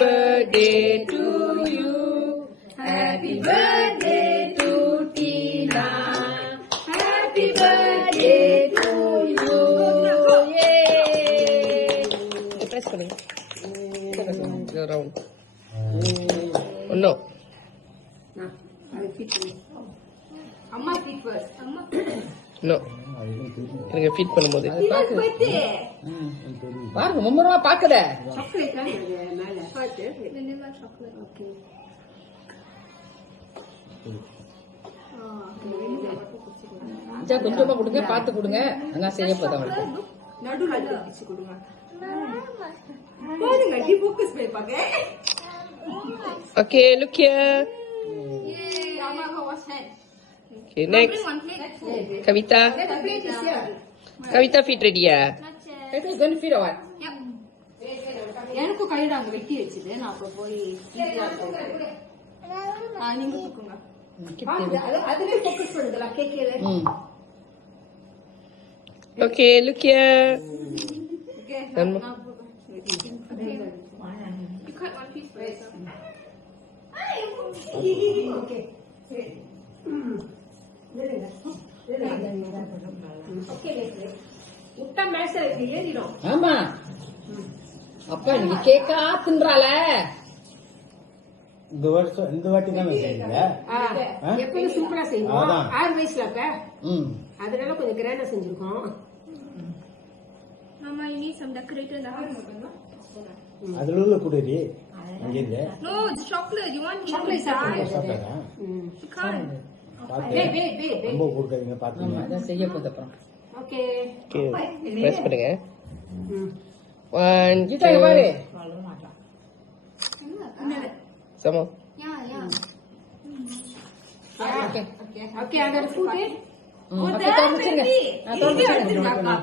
birthday to you. Happy birthday to Tina. Happy birthday to you. Yay! Press பண்ணுங்க. Round. No. அம்மா feet first. அம்மா No. நீங்க feet பண்ணும்போது பாருங்க மும்மரமா பாக்குற சாக்லேட் தான் மேல பாத்து வெண்ணிலா சாக்லேட். ஓகே அச்சா கொஞ்சமா கொடுங்க பாத்து கொடுங்க நான் செய்ய போறேன் அவங்களுக்கு நடுவுல பிடிச்சு கொடுங்க. பாருங்க டி ஃபோக்கஸ் பண்ணி பாக்க. Okay, look here. Yay, Rama was head. Okay, next. Kavita. Kavita feet ready ya? இது கன் ஃபீட் ஆவா எனக்கு கையில அங்க வெட்டி வச்சது நான் அப்ப போய் நீங்க தூக்குங்க. அதுவே ஃபோக்கஸ் பண்ணுதல கேக்கல. Okay, look here. Okay Then- you cut one piece first. Okay. முட்டை மேச ஏறிடும். ஆமா அப்பா நீங்க கேக்கா தின்றால இந்த வாட்டி தான் செய்யுங்க. எப்பவும் சூப்பரா செய்வோம். அதான். 6 வயசுல அப்ப ம் அதனால கொஞ்சம் கிராண்டா செஞ்சிருக்கோம். Mama, you need some decorator in the house. அதுல உள்ள குடிரி அங்க இருந்து No, it's chocolate. You want Chocolate chocolate? சாப்பிட்டாரா You can't. பார்த்து பே ரொம்ப கொடுக்காதீங்க ஆமா பாத்துங்க. அதான் செய்ய போகுது அப்புறம் ஓகே. Okay, press பண்ணுங்க. 1, கீதா இங்க பாரு 2. Sama. Yeah. ஓகே அங்க இருக்கு. அப்ப தொடர்ந்து செய்யுங்க. தொடர்ந்து செய்யுங்க